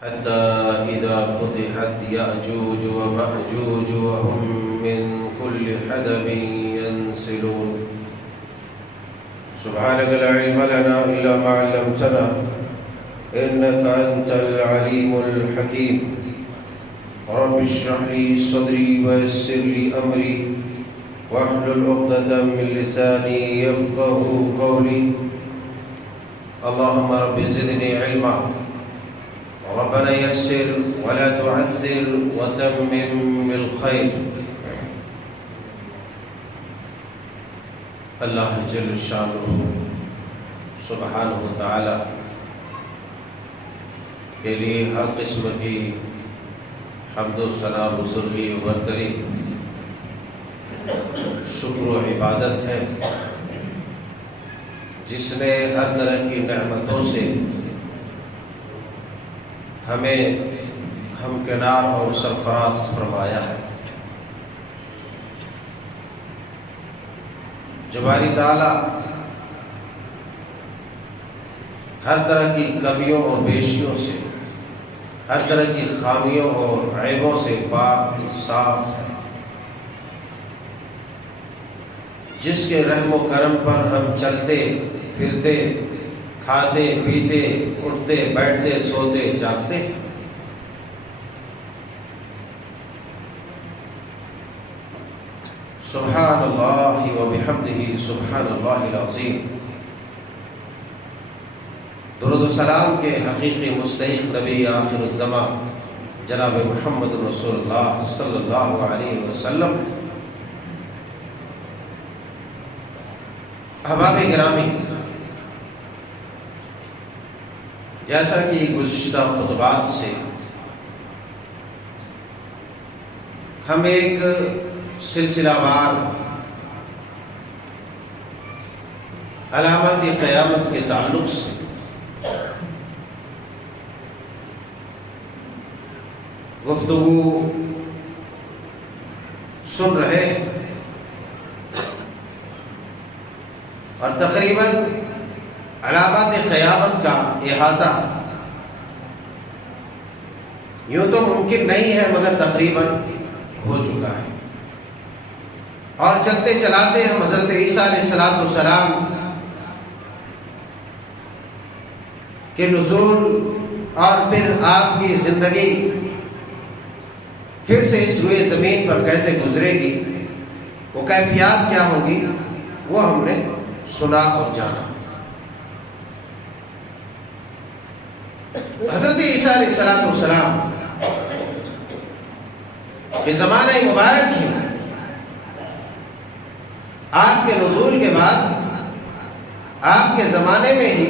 حتى إذا فتحت يأجوج ومأجوج وهم من كل حدب ينسلون سبحانك لا علم لنا إلا ما علمتنا إنك أنت العليم الحكيم رب اشرح لي صدري ويسر لي أمري واحلل عقدة من لساني يفقهوا قولي اللهم رب زدني علما ربنا يسر ولا تعسر وتمم بالخير اللہ جل شانہ سبحانہ وتعالی کے لیے ہر قسم کی حمد و ثنا و بزرگی و برتری شکر و عبادت ہے، جس نے ہر طرح کی نعمتوں سے ہمیں ہمکنار اور سرفراز فرمایا ہے، جو باری تعالیٰ ہر طرح کی کمیوں اور بیشیوں سے، ہر طرح کی خامیوں اور عیبوں سے پاک صاف ہے، جس کے رحم و کرم پر ہم چلتے پھرتے کھاتے پیتے اٹھتے بیٹھتے سوتے جاگتے ہیں۔ سبحان اللہ و بحمدہ سبحان اللہ العظیم۔ درود و سلام کے حقیقی مستحق نبی آخر الزمان جناب محمد رسول اللہ صلی اللہ علیہ وسلم۔ احباب گرامی، جیسا کہ گزشتہ خطبات سے ہم ایک سلسلہ وار علامات قیامت کے تعلق سے گفتگو سن رہے ہیں، اور تقریباً علامات قیامت کا احاطہ یوں تو ممکن نہیں ہے مگر تقریباً ہو چکا ہے، اور چلتے چلاتے ہم حضرت عیسیٰ علیہ السلام کے نزول اور پھر آپ کی زندگی پھر سے اس روئے زمین پر کیسے گزرے گی، وہ کیفیات کیا ہوگی، وہ ہم نے سنا اور جانا۔ حضرت عیسیٰ علیہ السلام کے زمانہ مبارک ہی میں آپ کے نزول کے بعد آپ کے زمانے میں ہی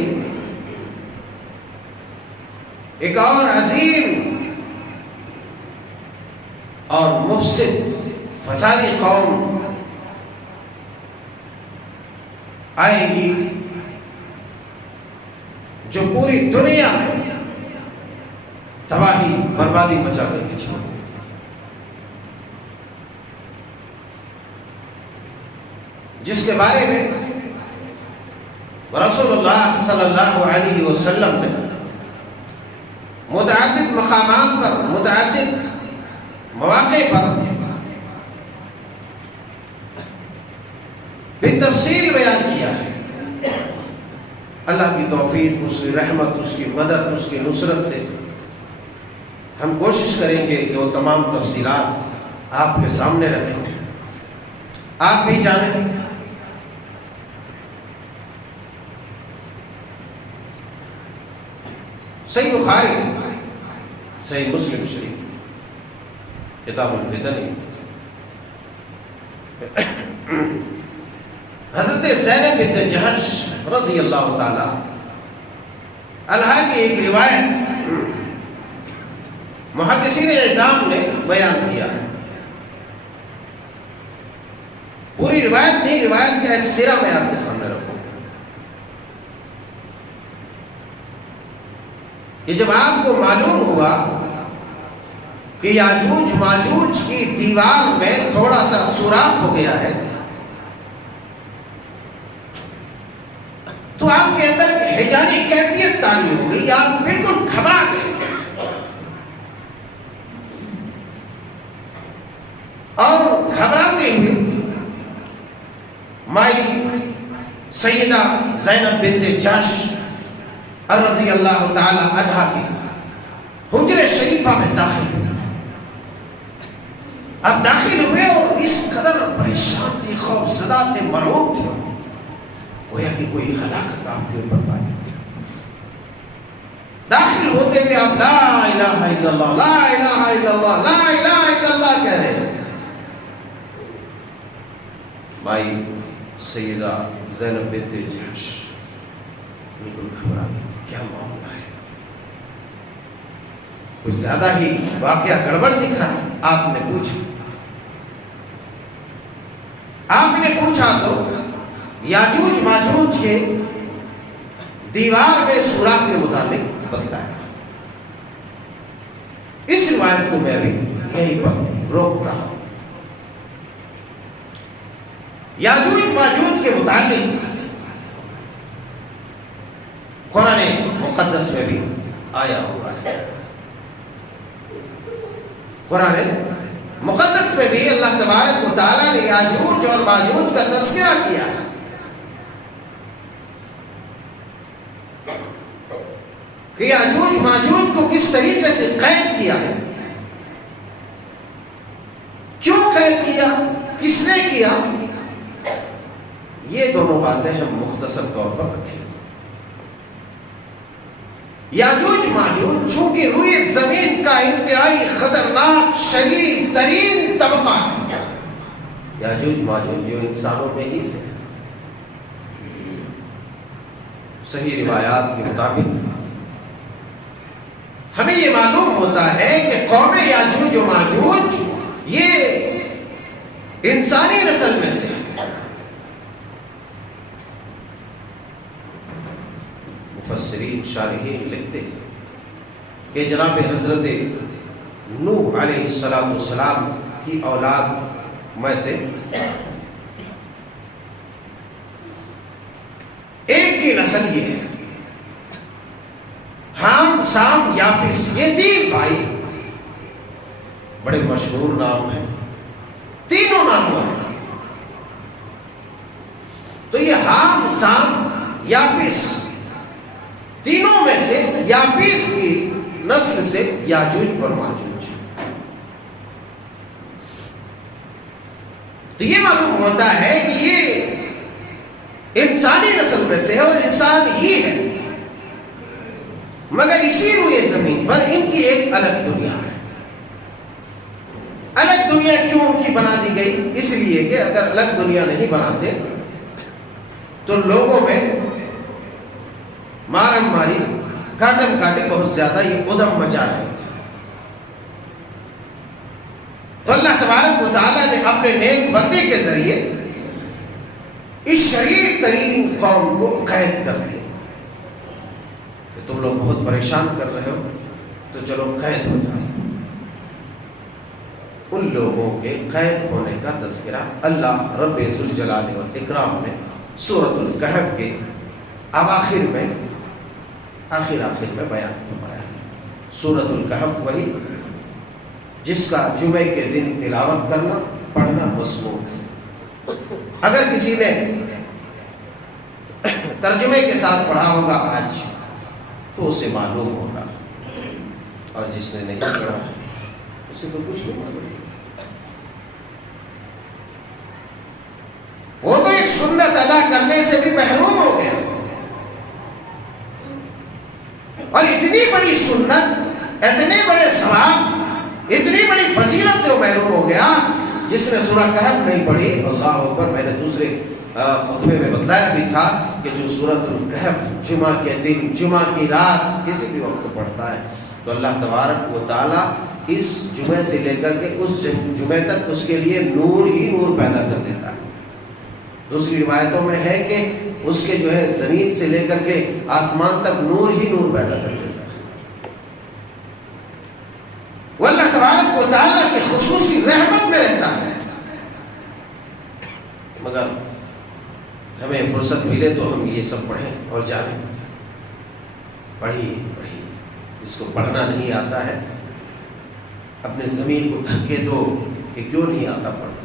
ایک اور عظیم اور مفسد فسادی قوم آئے گی، جو پوری دنیا میں تباہی بربادی مچا کر کے چھوڑ گئی۔ جس کے بارے میں رسول اللہ صلی اللہ علیہ وسلم نے متعدد مقامات پر متعدد مواقع پر بالتفصیل بیان کیا ہے۔ اللہ کی توفیق، اس کی رحمت، اس کی مدد، اس کی نصرت سے ہم کوشش کریں گے کہ وہ تمام تفصیلات آپ کے سامنے رکھیں، آپ بھی جانیں۔ صحیح بخاری، صحیح مسلم شریف، کتاب الفتن، حضرت زینب بنت جہش رضی اللہ تعالی عنہا کی ایک روایت محدثین اعظام نے بیان کیا ہے۔ پوری روایت نہیں، روایت کا ایک سرہ میں آپ کے سامنے رکھوں کہ جب آپ کو معلوم ہوا کہ یاجوج ماجوج کی دیوار میں تھوڑا سا سوراخ ہو گیا ہے، تو آپ کے اندر حجانی کیفیت تاری ہو گئی، آپ بالکل گھبرا گئے۔ مائی سیدہ زینب بنت جحش رضی اللہ تعالی عنہا کی حجرہ شریفہ میں داخل ہوئے. اب داخل ہوئے اور اس قدر پریشان تھی، خوف زدہ تھے، مرعوب تھے، گویا کہ کوئی ہلاکت آپ کے اوپر پائی. داخل ہوتے ہوئے آپ لا الہ الا اللہ لا الہ الا اللہ لا الہ الا اللہ کہہ رہے تھے. مائی سیدہ زینب بنت جحش بالکل گھبرا گئی، کیا معاملہ ہے، کچھ زیادہ ہی واقعہ گڑبڑ دکھ رہا ہے. آپ نے پوچھا تو یاجوج ماجوج کے دیوار میں سوراخ کے متعلق بتلایا. اس روایت کو میں بھی یہیں پر روکتا ہوں. یاجوج ماجوج کے متعلق قرآن مقدس میں بھی آیا ہوا ہے. قرآن مقدس میں بھی اللہ تبارک و تعالیٰ نے یاجوج اور ماجوج کا تذکرہ کیا ہے. کہ یاجوج ماجوج کو کس طریقے سے قید کیا ہے، کیوں قید کیا، کس نے کیا، یہ دونوں باتیں ہم مختصر طور پر رکھیں. یاجوج ماجوج چونکہ روئے زمین کا انتہائی خطرناک شریر ترین طبقہ ہے. یاجوج ماجوج جو انسانوں میں ہی سے صحیح روایات کے مطابق ہمیں یہ معلوم ہوتا ہے کہ قوم یاجوج و ماجوج یہ انسانی نسل میں سے مفسرین شارحین لکھتے ہیں کہ جناب حضرت نوح علیہ السلام کی اولاد میں سے ایک کی نسل یہ ہے. حام، سام، یافس، یہ تین بھائی بڑے مشہور نام ہیں، تینوں ناموں ہیں. تو یہ حام، سام، یافس تینوں میں سے یافیس کی نسل سے یاجوج اور ماجوج. تو یہ معلوم ہوتا ہے کہ یہ انسانی نسل میں سے ہے اور انسان ہی ہے، مگر اسی روئے زمین پر ان کی ایک الگ دنیا ہے. الگ دنیا کیوں ان کی بنا دی گئی؟ اس لیے کہ اگر الگ دنیا نہیں بناتے تو لوگوں میں مارم ماری، کاٹن کاٹے بہت زیادہ یہ ادھم مچا رہے تھے. تو اللہ تبارک و تعالیٰ نے اپنے نیک بندے کے ذریعے اس شریر ترین قوم کو قید کر دیا کہ تم لوگ بہت پریشان کر رہے ہو تو چلو قید ہو جاؤ. ان لوگوں کے قید ہونے کا تذکرہ اللہ رب ذوالجلال والاکرام نے سورۃ الکہف کے اواخر میں آخر میں بیان فرمایا. سورۃ الکہف وہی جس کا جمعے کے دن تلاوت کرنا پڑھنا مسنون ہے. اگر کسی نے ترجمے کے ساتھ پڑھا ہوگا آج تو اسے معلوم ہوگا، اور جس نے نہیں پڑھا اسے تو کچھ نہیں معلوم. وہ تو ایک سنت ادا کرنے سے بھی محروم ہو گیا، اور اتنی بڑی سنت، اتنے بڑے ثواب، اتنی بڑی فضیلت سے وہ محروم ہو گیا جس نے سورہ کہف نہیں پڑھی. اللہ اکبر. میں نے دوسرے خطبے میں بتلایا بھی تھا کہ جو سورۃ الکہف جمعہ کے دن، جمعہ کی رات کسی بھی وقت پڑھتا ہے تو اللہ تبارک و تعالیٰ اس جمعے سے لے کر کے اس جمعے تک اس کے لیے نور ہی نور پیدا کر دیتا ہے. دوسری روایتوں میں ہے کہ اس کے جو ہے زمین سے لے کر کے آسمان تک نور ہی نور پیدا کر دیتا ہے. وہ اللہ تبارک و تعالیٰ کے خصوصی رحمت میں رہتا ہے. مگر ہمیں فرصت ملے تو ہم یہ سب پڑھیں اور جانیں. پڑھیے. جس کو پڑھنا نہیں آتا ہے اپنے زمین کو دھکے دو کہ کیوں نہیں آتا پڑھنا.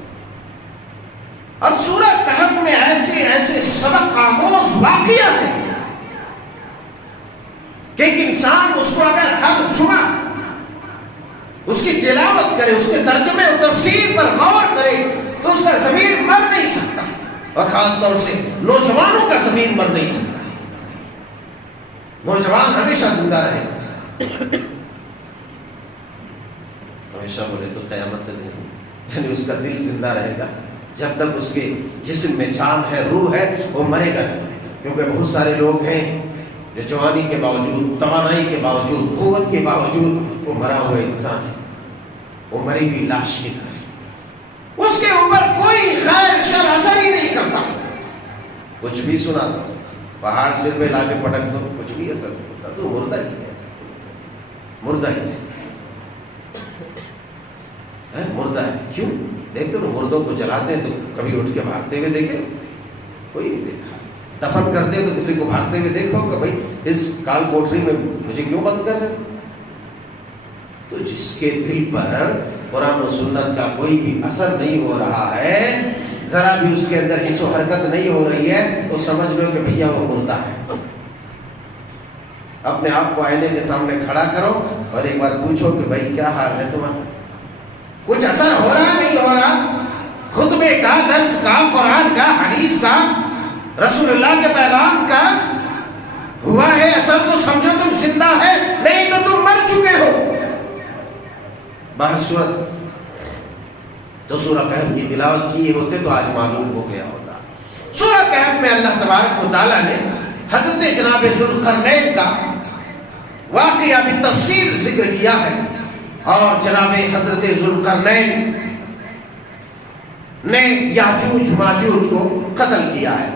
اور سورہ کہف تاریخ میں ایسے ایسے سبق آموز واقعہ ہیں کہ ایک انسان اس کو اگر ہر جمعہ اس کی تلاوت کرے، اس کے ترجمے اور تفسیر پر غور کرے تو اس کا ضمیر مر نہیں سکتا، اور خاص طور سے نوجوانوں کا ضمیر مر نہیں سکتا۔ نوجوان ہمیشہ زندہ رہے گا، ہمیشہ بولے تو قیامت تک نہیں، یعنی اس کا دل زندہ رہے گا جب تک اس کے جسم میں جان ہے، روح ہے، وہ مرے گا نہیں۔ کیونکہ بہت سارے لوگ ہیں جو جوانی کے باوجود، توانائی کے باوجود، قوت کے باوجود وہ مرا ہوا انسان ہے، وہ مری ہوئی لاش کی طرح، اس کے اوپر کوئی خیر شر اثر ہی نہیں کرتا۔ کچھ بھی سنا دو، پہاڑ سر پہ لا کے پٹک دو، کچھ بھی اثر نہیں ہوتا، تو مردہ ہی ہے، مردہ ہی ہے، مردہ ہے۔ کیوں؟ دیکھتے ہو مردوں کو جلاتے ہیں تو کبھی اٹھ کے بھاگتے ہوئے دیکھے؟ کوئی نہیں دیکھا۔ دفن کرتے ہیں تو کسی کو بھاگتے ہوئے دیکھو کہ بھائی اس کال کوٹری میں مجھے کیوں بند کر رہے ہیں؟ تو جس کے دل پر قرآن و سنت کا کوئی بھی اثر نہیں ہو رہا ہے، ذرا بھی اس کے اندر حس و حرکت نہیں ہو رہی ہے، تو سمجھ لو کہ بھیا وہ مردہ ہے۔ اپنے آپ کو آئینے کے سامنے کھڑا کرو اور ایک بار پوچھو کہ بھائی کیا حال ہے تمہارا؟ کچھ اثر ہو رہا نہیں ہو رہا؟ خطبے کا، درس کا، قرآن کا، حدیث کا، رسول اللہ کے پیغام کا ہوا ہے اثر تو سمجھو تم زندہ ہے، نہیں تو تم مر چکے ہو۔ باہر صورت تو سورہ کہف کی تلاوت کیے ہوتے تو آج معلوم ہو گیا ہوتا۔ سورہ کہف میں اللہ تبارک و تعالیٰ نے حضرت جناب ذوالقرنین کا واقعہ بھی تفصیل ذکر کیا ہے، اور جناب حضرت ذوالقرنین نے یاجوج ماجوج کو قتل کیا ہے۔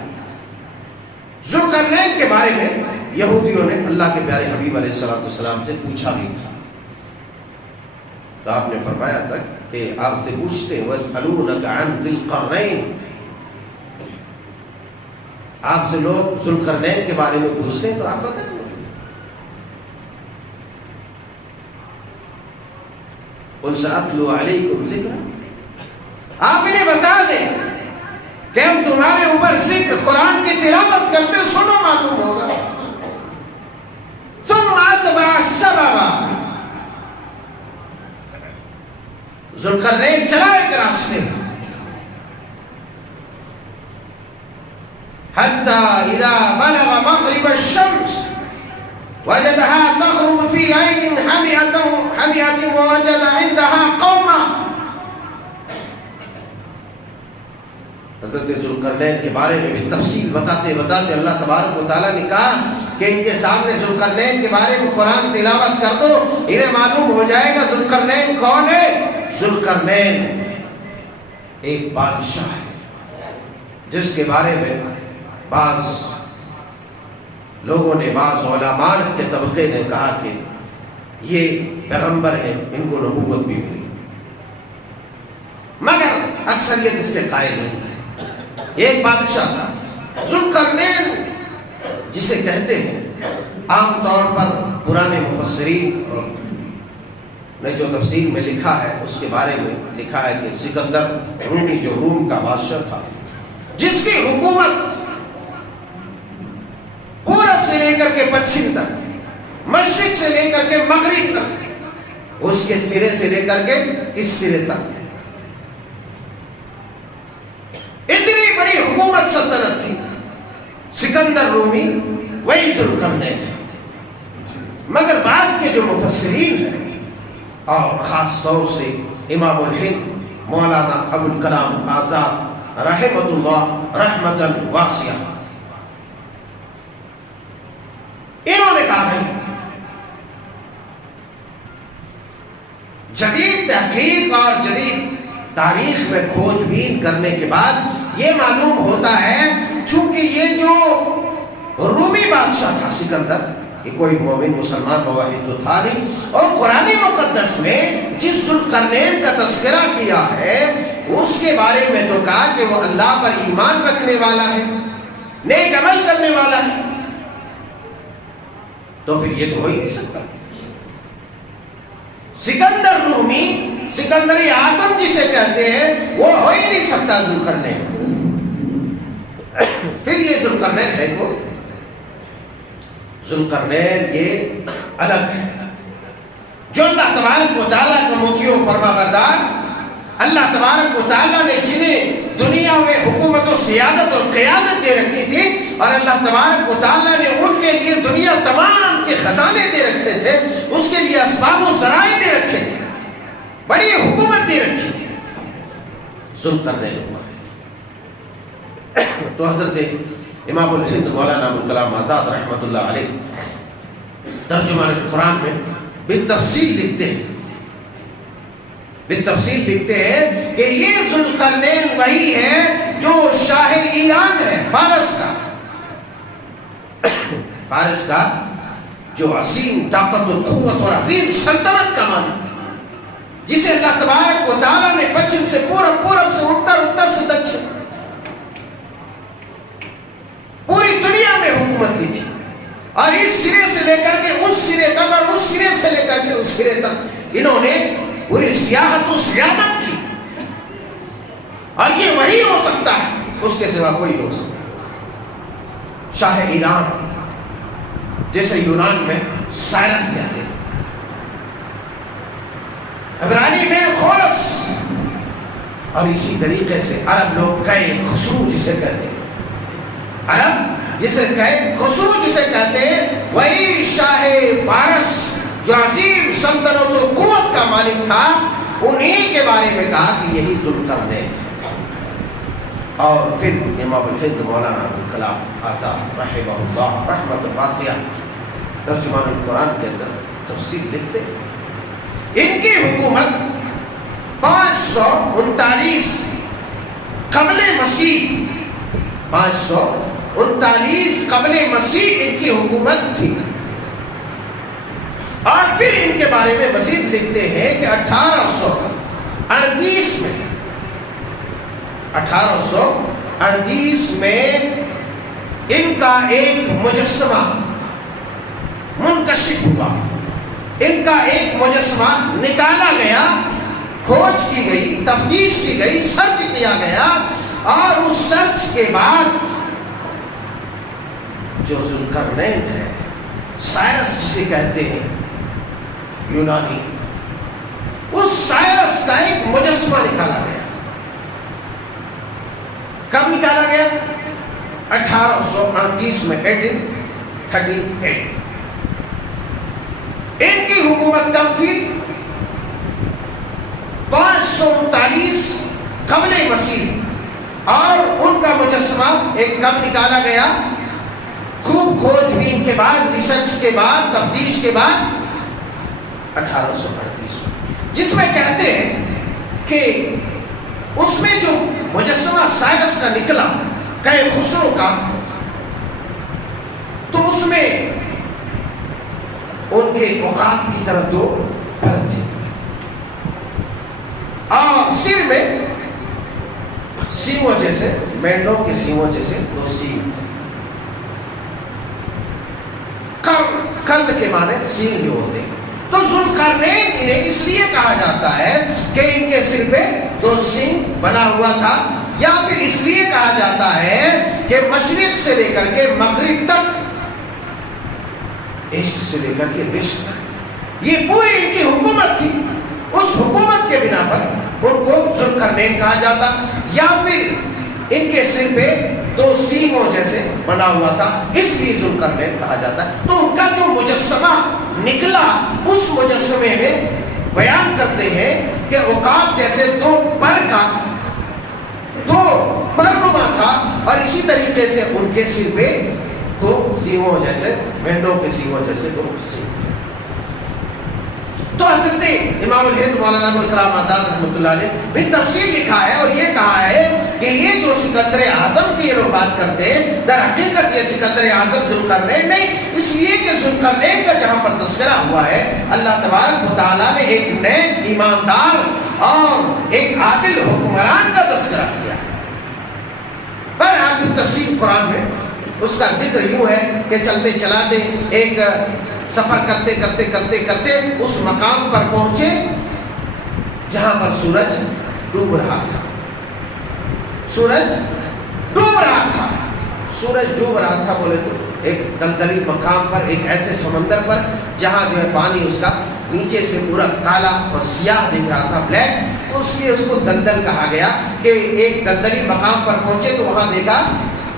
ذوالقرنین کے بارے میں یہودیوں نے اللہ کے پیارے حبیب علیہ السلام سے پوچھا بھی تھا، تو آپ نے فرمایا تھا کہ آپ سے پوچھتے ہیں وَيَسْأَلُونَكَ عَنْ ذِي الْقَرْنَيْنِ، آپ سے لوگ ذوالقرنین کے بارے میں پوچھتے ہیں تو آپ بتائیں گے۔ قُلْ سَأَتْلُو عَلَيْكُمْ ذِكْرًا، آپ انہیں بتا دیں کہ ہم تمہارے اوپر ذکر قرآن کی تلاوت کرتے، سنو معلوم ہوگا۔ ثُمَّ أَتْبَعَ السَّبَبَ، ذوالقرنین چلا ایک راستے حَتَّى إِذَا بَلَغَ مَغْرِبَ الشَّمْسِ وَجَدَهَا تَغْرُبُ فِي عَيْنٍ حَمِئَةٍ وَوَجَدَ عِنْدَهَا قَوْمًا۔ حضرت ذوالقرنین کے بارے میں بھی تفصیل بتاتے بتاتے اللہ تبارک و تعالیٰ نے کہا کہ ان کے سامنے ذوالقرنین کے بارے میں قرآن تلاوت کر دو، انہیں معلوم ہو جائے گا ذوالقرنین کون ہے۔ ذوالقرنین ایک بادشاہ ہے جس کے بارے میں بعض لوگوں نے، بعض علماء کے طبقے نے کہا کہ یہ پیغمبر ہیں، ان کو نبوت بھی ملی، مگر اکثریت اس کے قائل نہیں ہے۔ ایک بادشاہ تھا ذوالقرنین جسے کہتے ہیں، عام طور پر پرانے مفسرین نے جو تفسیر میں لکھا ہے اس کے بارے میں لکھا ہے کہ سکندر رومی، جو روم کا بادشاہ تھا، جس کی حکومت پورب سے لے کر کے پچھم تک، مشرق سے لے کر کے مغرب تک، اس کے سرے سے لے کر کے اس سرے تک اتنی بڑی حکومت سلطنت تھی، سکندر رومی وہی ذوالقرنین ہے۔ مگر بعد کے جو مفسرین ہیں، اور خاص طور سے امام الہند مولانا ابو الکلام آزاد رحمۃ اللہ رحمتاً واسعہ، انہوں نے کہا نہیں، جدید تحقیق اور جدید تاریخ میں کھوج بین کرنے کے بعد یہ معلوم ہوتا ہے چونکہ یہ جو رومی بادشاہ تھا سکندر، یہ کوئی مومن مسلمان موحد تو تھا نہیں، اور قرآن مقدس میں جس ذوالقرنین کا تذکرہ کیا ہے اس کے بارے میں تو کہا کہ وہ اللہ پر ایمان رکھنے والا ہے، نیک عمل کرنے والا ہے، تو پھر یہ تو ہو ہی نہیں سکتا۔ سکندر رومی، سکندر اعظم جسے کہتے ہیں، وہ ہو ہی نہیں سکتا ذوالقرنین۔ پھر یہ ذوالقرنین ہے کو ذوالقرنین یہ الگ ہے، جو اللہ تبارک و تعالیٰ کا مطیع و فرما بردار، اللہ تبارک و تعالیٰ نے جنہیں دنیا میں حکومت و سیادت اور قیادت دے رکھی تھی، اور اللہ تبارک و تعالیٰ نے ان کے لیے دنیا تمام کے خزانے دے رکھے تھے، اس کے لیے اسباب و ذرائع دے رکھے تھے، بڑی حکومت دے رکھی تھی، ذوالقرنین ہوا ہے۔ تو حضرت امام الہند مولانا ابوالکلام آزاد رحمۃ اللہ علیہ ترجمان قرآن میں بالتفصیل لکھتے ہیں کہ یہ ذوالقرنین وہی ہے جو شاہ ایران ہے، فارس کا جو عظیم طاقت و قوت اور عظیم سلطنت کا مالک، جسے اللہ تبارک و تعالیٰ نے پچھم سے پورب، پورب سے اتر، اتر سے دکشن پوری دنیا میں حکومت کی تھی، اور اس سرے سے لے کر کے اس سرے تک، اور اس سرے سے لے کر کے اس سرے تک انہوں نے پوری سیاحت و سیادت کی، اور یہ وہی ہو سکتا ہے، اس کے سوا کوئی ہو سکتا۔ شاہ ایران جیسے یونان میں سائرس کہتے ہیں، عبرانی میں خورس، اور اسی طریقے سے عرب لوگ کئے خسرو جسے کہتے ہیں، عرب جسے خسرو جسے کہتے ہیں، وہی شاہ فارس جو عظیم سلطنت و قوت کا مالک تھا، انہی کے بارے میں کہا کہ یہی ذوالقرنین ہے۔ اور پھر امام الہند مولانا ابوالکلام آزاد رحمہ اللہ رحمۃ واسعہ ترجمان القرآن کے اندر تفصیل لکھتے ہیں، ان کی حکومت 539 قبل مسیح، 539 قبل مسیح ان کی حکومت تھی۔ اور پھر ان کے بارے میں مزید لکھتے ہیں کہ 1838 میں ان کا ایک مجسمہ منکشف ہوا، ان کا ایک مجسمہ نکالا گیا، کھوج کی گئی، تفتیش کی گئی، سرچ کیا گیا، اور اس سرچ کے بعد جو ذوالقرنین ہے، سائرس جسے کہتے ہیں یونانی، اس سائرس کا ایک مجسمہ نکالا گیا۔ کب نکالا گیا؟ 1838 میں، 1838۔ ان کی حکومت کب تھی؟ 539 قبل مسیح، اور ان کا مجسمہ ایک کب نکالا گیا؟ خوب کھوج بین کے بعد، ریسرچ کے بعد، تفتیش کے بعد 1838، جس میں کہتے ہیں کہ اس میں جو مجسمہ سائرس کا نکلا، کئے خسرو کا، تو اس میں ان کے عقاب کی طرح 2 پر تھے، اور سر میں سینگوں جیسے، مینڈوں کے سینگوں جیسے 2 سینگ تھے۔ قلب کے معنی سینگ ہی ہوتے ہیں۔ تو ذوالقرنین انہیں اس لیے کہا جاتا ہے کہ ان کے سر پہ 2 سینگ بنا ہوا تھا، یا پھر اس لیے کہا جاتا ہے کہ مشرق سے لے کر کے مغرب تک، ایسٹ سے لے کر کے ویسٹ تک، یہ پوری ان کی حکومت تھی۔ اس حکومت کے بنا پر ان کو ذوالقرنین کہا جاتا، یا پھر ان کے سر پہ 2 سینگوں جیسے بنا ہوا تھا، اس لیے ذوالقرنین کہا جاتا ہے۔ تو ان کا جو مجسمہ نکلا، اس مجسمے میں بیان کرتے ہیں کہ عقاب جیسے 2 پر کا 2 پرنما تھا، اور اسی طریقے سے ان کے سر پہ 2 سینگوں جیسے، مینڈوں کے سینگوں جیسے 2 سینگ تھے۔ تو حضرت امام الہند مولانا ابوالکلام آزاد رحمۃ اللہ علیہ بھی تفصیل لکھا ہے، اور یہ کہا ہے کہ یہ جو سکندر اعظم کی یہ لوگ بات کرتے ہیں، در حقیقت یہ سکندر اعظم ذوالقرنین نہیں، اس لیے کہ ذوالقرنین کا جہاں پر تذکرہ ہوا ہے، اللہ تبارک و تعالیٰ نے ایک نیک، ایماندار اور ایک عادل حکمران کا تذکرہ کیا ہے۔ بہرحال بھی تفصیل قرآن میں اس کا ذکر یوں ہے کہ چلتے چلاتے ایک سفر کرتے کرتے کرتے کرتے اس مقام پر پہنچے جہاں پر سورج ڈوب رہا تھا، سورج ڈوب رہا تھا، سورج ڈوب رہا تھا بولے تو ایک دلدلی مقام پر، ایک ایسے سمندر پر جہاں جو ہے پانی اس کا نیچے سے پورا کالا اور سیاہ دکھ رہا تھا، بلیک، تو اس لیے اس کو دلدل کہا گیا کہ ایک دلدلی مقام پر پہنچے تو وہاں دیکھا،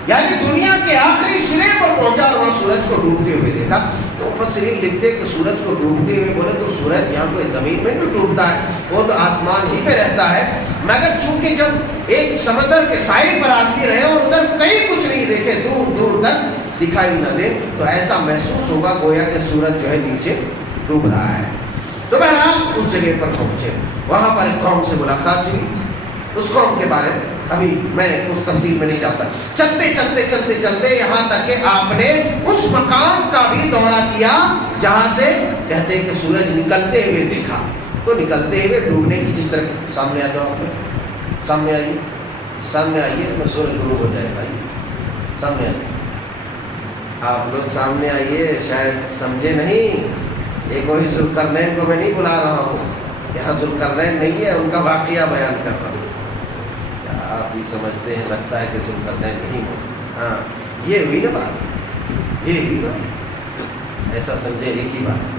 یعنی دنیا کے آخری سرے پر پہنچا اور وہاں سورج کو ڈوبتے ہوئے دیکھا۔ تو مفسرین لکھتے کہ سورج کو ڈوبتے ہوئے بولے تو سورج یہاں کوئی زمین میں نہیں ڈوبتا ہے، وہ تو آسمان ہی پہ رہتا ہے، مگر چونکہ جب ایک سمندر کے ساحل پر آدمی رہے اور ادھر کہیں کچھ نہیں دیکھے، دور دور تک دکھائی نہ دے، تو ایسا محسوس ہوگا گویا کہ سورج جو ہے نیچے ڈوب رہا ہے۔ تو بہرحال اس جگہ پر پہنچے، وہاں پر ایک قوم سے ملاقات ہوئی۔ اس قوم کے بارے میں ابھی میں اس تفصیل میں نہیں جاتا۔ چلتے چلتے چلتے چلتے یہاں تک کہ آپ نے اس مقام کا بھی دورہ کیا جہاں سے کہتے ہیں کہ سورج نکلتے ہوئے دیکھا۔ تو نکلتے ہوئے ڈوبنے کی جس طرح، سامنے آ جاؤ، سامنے آئیے، سامنے آئیے، میں سورج غروب ہو جائے بھائی، سامنے آئیے، آپ لوگ سامنے آئیے، شاید سمجھے نہیں، یہ کوئی ذوالقرنین کو میں نہیں بلا رہا ہوں، یہاں ذوالقرنین نہیں ہے، ان کا واقعہ بیان کر رہا ہوں۔ آپ بھی سمجھتے ہیں، لگتا ہے کہ ذوالقرنین نہیں موجود، ہاں یہ ہوئی نا بات، یہ ہوئی بات، ایسا سمجھے ایک ہی بات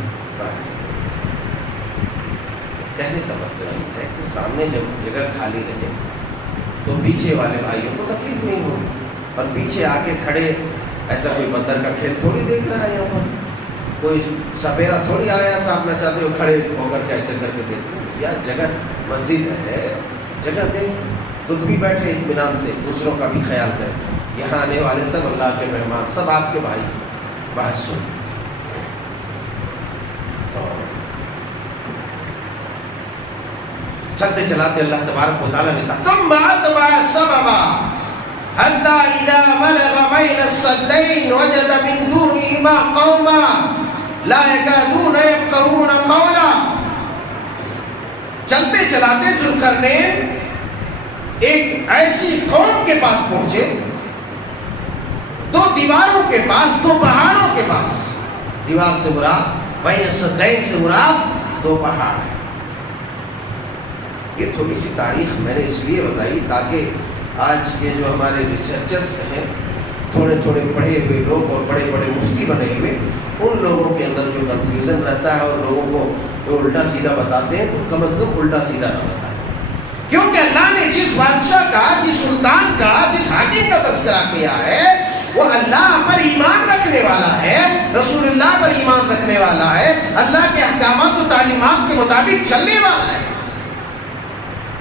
کہنے کا مطلب یہ ہے کہ سامنے جب جگہ خالی رہے تو پیچھے والے بھائیوں کو تکلیف نہیں ہوگی، اور پیچھے آ کے کھڑے ایسا کوئی بندر کا کھیل تھوڑی دیکھ رہا ہے، یہاں پر کوئی سپیرا تھوڑی آیا صاحب نچاتے ہو کھڑے ہو کر کے ایسے کر کے دیکھ لو، یا جگہ مسجد ہے، جگہ دے، خود بھی بیٹھے اطمینان سے، دوسروں کا بھی خیال کریں، یہاں آنے والے سب اللہ کے مہمان، سب آپ کے بھائی، باہر سن۔ چلتے چلاتے اللہ تبارک و تعالیٰ نے کہا ثم اتبع سببا حتى اذا بلغ بين السدين وجد من دونهما قوما لا يكادون يفقهون قولا۔ چلتے چلاتے ذوالقرنین ایک ایسی قوم کے پاس پہنچے، دو دیواروں کے پاس، دو پہاڑوں کے پاس، دیوار سے مراد، بین السدین سے مراد دو پہاڑ ہیں۔ یہ تھوڑی سی تاریخ میں نے اس لیے بتائی تاکہ آج کے جو ہمارے ریسرچرز ہیں، تھوڑے تھوڑے پڑھے ہوئے لوگ اور بڑے بڑے مفتی بنے ہوئے، ان لوگوں کے اندر جو کنفیوژن رہتا ہے اور لوگوں کو جو الٹا سیدھا بتاتے ہیں، تو کم از کم الٹا سیدھا نہ بتائیں، کیونکہ اللہ نے جس بادشاہ کا، جس سلطان کا، جس حاکم کا تذکرہ کیا ہے وہ اللہ پر ایمان رکھنے والا ہے، رسول اللہ پر ایمان رکھنے والا ہے، اللہ کے احکامات و تعلیمات کے مطابق چلنے والا ہے،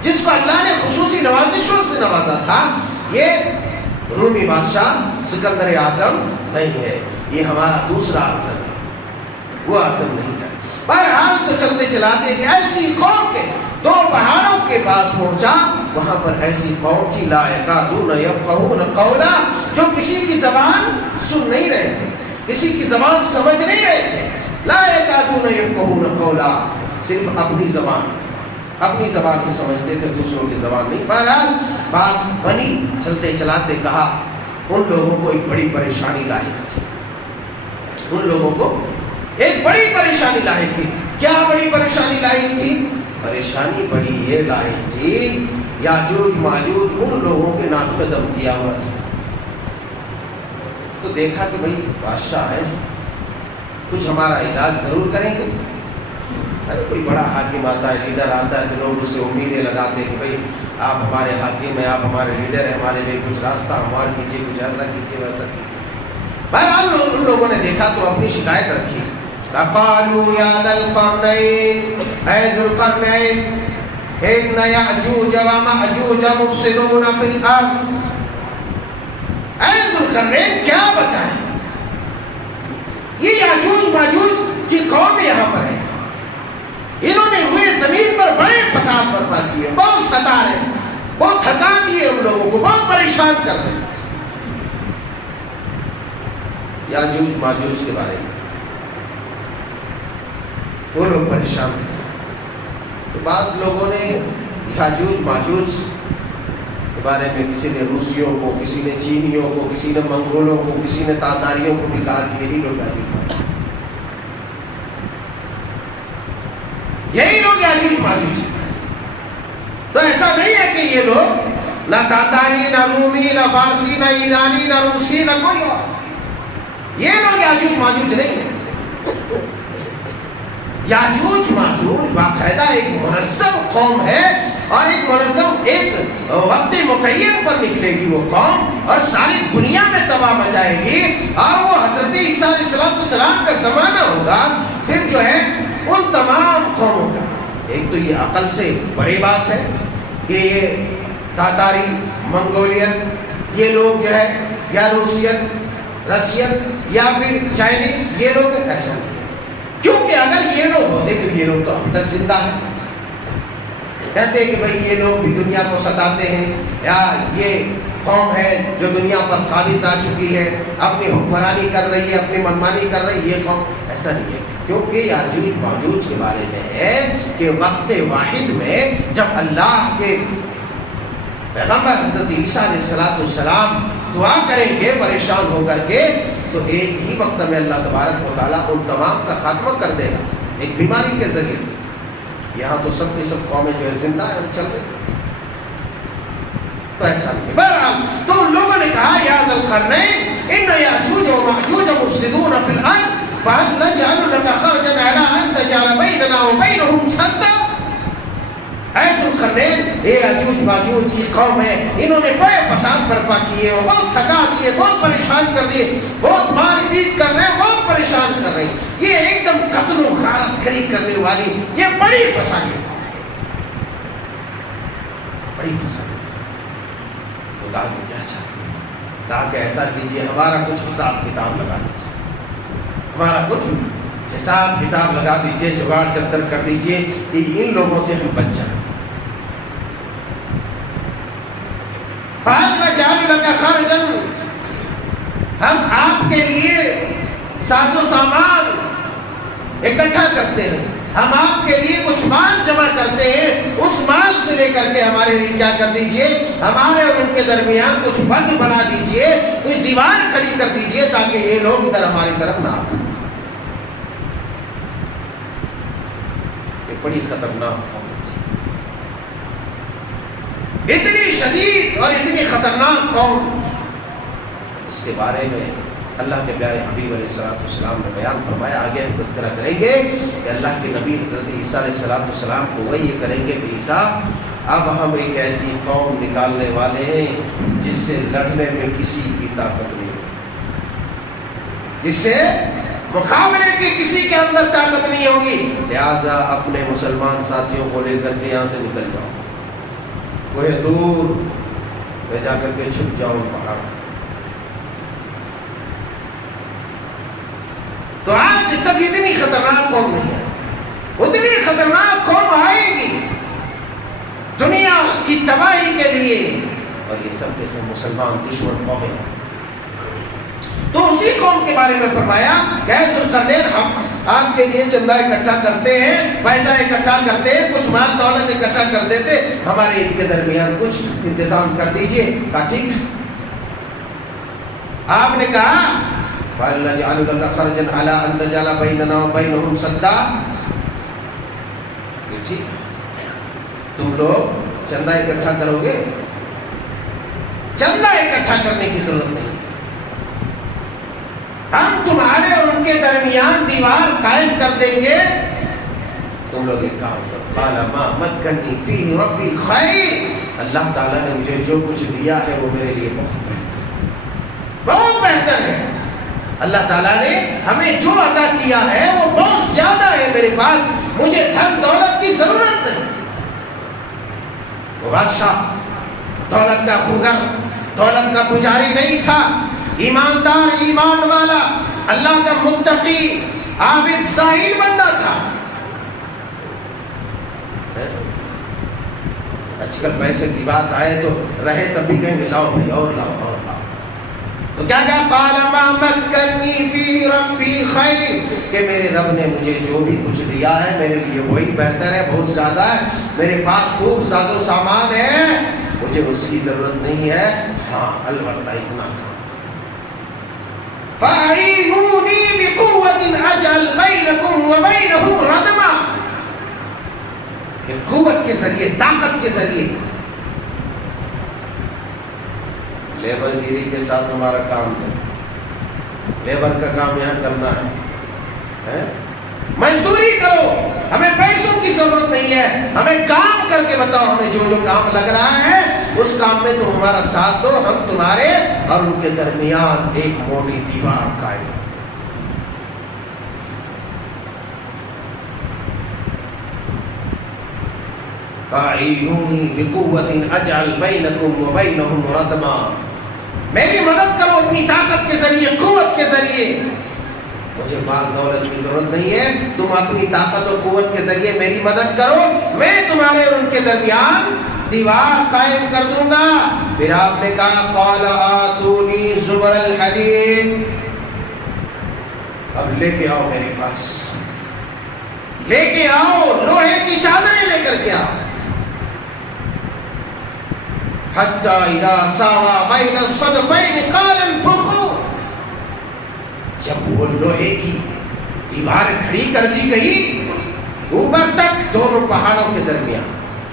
جس کو اللہ نے خصوصی نوازشوں سے نوازا تھا۔ یہ رومی بادشاہ سکندر اعظم نہیں ہے، یہ ہمارا دوسرا اعظم ہے، وہ اعظم نہیں ہے۔ بہرحال تو چلتے چلاتے کہ ایسی قوم کے دو پہاڑوں کے پاس پہنچا، وہاں پر ایسی قوم تھی لا یکادون یفقہون قولا، جو کسی کی زبان سن نہیں رہے تھے، کسی کی زبان سمجھ نہیں رہے تھے، لا یکادون یفقہون قولا، صرف اپنی زبان ہی سمجھتے تھے، دوسروں کی زبان نہیں۔ بہرحال بات بنی، چلتے چلاتے کہا ان لوگوں کو ایک بڑی پریشانی لاحق تھی، ان لوگوں کو ایک بڑی پریشانی لاحق تھی۔ کیا بڑی پریشانی لاحق تھی؟ پریشانی بڑی یہ لاحق تھی، یاجوج ماجوج ان لوگوں کے ناک میں دم کیا ہوا تھا۔ تو دیکھا کہ بھئی بادشاہ ہے، کچھ ہمارا علاج ضرور کریں گے۔ ارے کوئی بڑا حاکم آتا ہے، لیڈر آتا ہے، تو لوگ اس سے امیدیں لگاتے ہیں کہ بھئی آپ ہمارے حاکم ہیں، آپ ہمارے لیڈر ہیں، ہمارے لیے کچھ راستہ ہموار کیجیے، کچھ ایسا کیجیے، ویسا کیجیے۔ بہرحال ان لوگوں نے دیکھا تو اپنی شکایت رکھی، فقالوا یا ذا القرنین، اے ذوالقرنین، ان یأجوج ومأجوج مفسدون فی الارض، اے ذوالقرنین کیا بتائیں، یہ یاجوج ماجوج کی قوم یہاں پر ہے، انہوں نے ہوئے زمین پر بڑے فساد برپا کیے، بہت ستا رہے، بہت تھکا دیے، ان لوگوں کو بہت پریشان کر رہے ہیں۔ یاجوج ماجوج کے بارے میں وہ لوگ پریشان تھے، تو بعض لوگوں نے یاجوج ماجوج کے بارے میں کسی نے روسیوں کو، کسی نے چینیوں کو، کسی نے منگولوں کو، کسی نے تاتاریوں کو بھی کہا کہ یہی لوگ یاجوج ماجوج، یہی لوگ یاجوج ماجوج ہیں۔ تو ایسا نہیں ہے کہ یہ لوگ نہ تاتاری، نہ رومی، نہ فارسی، نہ ایرانی، نہ روسی، نہ کوئی اور. یہ لوگ یاجوج ماجوج نہیں ہیں. یاجوج ماجوج باقاعدہ ایک منظم قوم ہے، اور ایک منظم ایک وقت متعین پر نکلے گی وہ قوم، اور ساری دنیا میں تباہ مچائے گی. اور وہ حضرت عیسیٰ علیہ السلام کا زمانہ ہوگا. پھر جو ہے ان تمام قوموں کا ایک تو یہ عقل سے بڑی بات ہے کہ یہ تاتاری، منگولین، یہ لوگ جو ہے یا روسین، رشین یا پھر چائنیز، یہ لوگ ایسا نہیں. کیونکہ اگر یہ لوگ ہوتے تو یہ لوگ تو اب تک زندہ ہیں. کہتے ہیں کہ بھئی یہ لوگ بھی دنیا کو ستاتے ہیں، یا یہ قوم ہے جو دنیا پر قابض آ چکی ہے، اپنی حکمرانی کر رہی ہے، اپنی منمانی کر رہی ہے. یہ قوم ایسا نہیں ہے. کیونکہ یاجوج ماجوج کے بارے میں ہے کہ وقت واحد میں جب اللہ کے پیغمبر حضرت عیسیٰ علیہ السلام دعا کریں گے پریشان ہو کر کے، تو ایک ہی وقت میں اللہ تبارک و تعالیٰ ان تمام کا خاتمہ کر دے گا ایک بیماری کے ذریعے سے. یہاں تو سب کی سب قومیں جو ہے زندہ ہیں اور چل رہی، تو ایسا نہیں. بہرحال تو ان لوگوں نے کہا یا ذا القرنین ان یاجوج و ماجوج مفسدون فی الارض فهل نجعل لك خرجا على ان تجعل بیننا وبینهم سدا. اے ذو القرنین، یہ یاجوج ماجوج کی قوم ہے، انہوں نے بڑے فساد برپا کیے، وہ بہت تھکا دیے، بہت پریشان کر دیے، بہت مار پیٹ کر رہے ہیں، بہت پریشان کر رہے ہیں. یہ ایک دم قتل و غارت گری کرنے والی یہ بڑی فسادیت ہے، بڑی فسادیت ہے. تو کہا کہ کیا چاہتے ہیں؟ کہا کہ ایسا کیجیے، ہمارا کچھ حساب کتاب لگا دیجیے، ہمارا کچھ حساب کتاب لگا دیجیے، جگاڑ چتر کر دیجیے کہ ان لوگوں سے ہم بچ جائیں. فَهَلْ نَجْعَلُ لَكَ خَرْجًا، ہم آپ کے لیے ساز و سامان اکٹھا کرتے ہیں، ہم آپ کے لیے کچھ مال جمع کرتے ہیں، اس مال سے لے کر کے ہمارے لیے کیا کر دیجئے، ہمارے اور ان کے درمیان کچھ بند بنا دیجئے، کچھ دیوار کھڑی کر دیجئے تاکہ یہ لوگ ادھر ہماری طرف نہ آئیں. یہ بڑی خطرناک قوم تھی، اتنی شدید اور اتنی خطرناک قوم. اس کے بارے میں اللہ کے پیارے حبیب علیہ السلام نے بیان فرمایا. آگے ہم تذکرہ کریں گے کہ اللہ کے نبی حضرت عیسیٰ علیہ السلام کو وہ یہ کریں گے کہ عیسیٰ اب ہم ایک ایسی قوم نکالنے والے ہیں جس سے لڑنے میں کسی کی طاقت نہیں، جس سے مقابلے کی کسی کے اندر طاقت نہیں ہوگی. لہٰذا اپنے مسلمان ساتھیوں کو لے کر کے یہاں سے نکل جاؤ، کوئی دور میں جا کر کے چھپ جاؤ پہاڑ. تو آج تک اتنی خطرناک قوم نہیں ہے، اتنی خطرناک قوم آئے گی دنیا کی تباہی کے لیے، اور یہ سب کے سب مسلمان دشمن قومیں. تو اسی قوم کے بارے میں فرمایا کہ اے ذو القرنین، ہم آپ کے لیے چندہ اکٹھا کرتے ہیں، پیسہ اکٹھا کرتے ہیں، کچھ مال دولت اکٹھا کر دیتے، ہمارے ان کے درمیان کچھ انتظام کر دیجئے. کہا ٹھیک ہے. آپ نے کہا فَهَلْ نَجْعَلُ لَكَ خَرْجًا عَلَىٰ أَن تَجْعَلَ بَيْنَنَا وَبَيْنَهُمْ سَدًّا. ٹھیک ہے، تم لوگ چندہ اکٹھا کرو گے، چندہ اکٹھا کرنے کی ضرورت نہیں، ہم تمہارے اور ان کے درمیان دیوار قائم کر دیں گے. تم لوگ ایک کام کرو. قَالَ مَا مَكَّنِّي فِيهِ رَبِّي خَيْرٌ. اللہ تعالیٰ نے مجھے جو کچھ دیا ہے وہ میرے لیے بہت بہتر ہے، بہت بہتر ہے. اللہ تعالیٰ نے ہمیں جو عطا کیا ہے وہ بہت زیادہ ہے میرے پاس، مجھے دھن دولت کی ضرورت نہیں. وہ بادشاہ دولت کا خوگر، دولت کا پجاری نہیں تھا، ایماندار، ایمان والا، اللہ کا متقی، عابد، زاہد بندہ تھا. آج کل پیسے کی بات آئے تو رہے تب بھی کہیں گے لاؤ بھائی اور لاؤ اور لاؤ. تو کیا کہا؟ قال ما مکنی فی ربی خیر، کہ میرے رب نے مجھے جو بھی کچھ دیا ہے میرے لیے وہی بہتر ہے، بہت زیادہ ہے. میرے پاس خوب ساز و سامان ہے، مجھے اس کی ضرورت نہیں ہے. ہاں البتہ اتنا کام فَأَعِينُونِي بِقُوَّةٍ أَجْعَلْ بَيْنَكُمْ وَبَيْنَهُمْ رَدْمًا، کہ قوت کے ذریعے، طاقت کے ذریعے لیبر گیری کے ساتھ ہمارا کام ہے، لیبر کا کام یہاں کرنا ہے، مزدوری کرو، ہمیں پیسوں کی ضرورت نہیں ہے، ہمیں کام کر کے بتاؤ، ہمیں جو جو کام لگ رہا ہے اس کام میں تم ہمارا ساتھ دو، ہم تمہارے اور ان کے درمیان ایک موٹی دیوار قائم کریں۔ فَأَعِينُونِي بِقُوَّةٍ أَجْعَلْ بَيْنَكُمْ وَبَيْنَهُمْ رَدْمًا، میری مدد کرو اپنی طاقت کے ذریعے، قوت کے ذریعے۔ مجھے مال دولت کی ضرورت نہیں ہے، تم اپنی طاقت و قوت کے ذریعے میری مدد کرو، میں تمہارے اور ان کے درمیان دیوار قائم کر دوں گا۔ پھر آپ نے کہا قال آتونی زبر الحدید، اب لے کے آؤ میرے پاس، لے کے آؤ لوہے کی چادریں لے کر کے آؤ۔ حتی اذا ساوى بین الصدفین قال انفخوا، جب وہ لوہے کی دیوار کھڑی کر دی گئی اوپر تک دونوں پہاڑوں کے درمیان،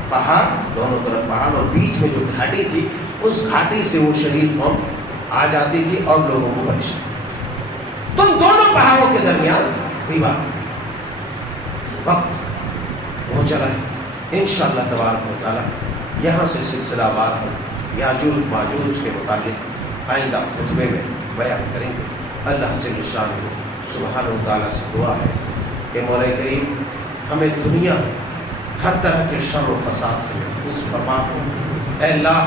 پہاڑ دونوں طرف پہاڑ اور بیچ میں جو گھاٹی تھی، اس گھاٹی سے وہ شریف قوم آ جاتی تھی اور لوگوں کو پریشان، تو دونوں پہاڑوں کے درمیان دیوار تھی۔ وقت وہ چلا ہے، انشاءاللہ تبارک و تعالی یہاں سے سلسلہ وار ہم یاجوج ماجوج کے متعلق آئندہ خطبے میں بیان کریں گے۔ اللہ جل شانہ سبحانہ و تعالیٰ سے دعا ہے کہ مولا کریم ہمیں دنیا میں ہر طرح کے شر و فساد سے محفوظ فرما، اے اللہ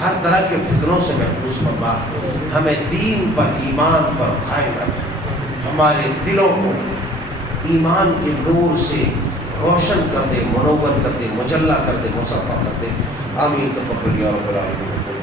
ہر طرح کے فتنوں سے محفوظ فرما، ہمیں دین پر ایمان پر قائم رکھ، ہمارے دلوں کو ایمان کے نور سے روشن کر دے، منور کر دے، مجلہ کر دے، مصفح کر دے۔ آمین تقبل یا رب العالمین۔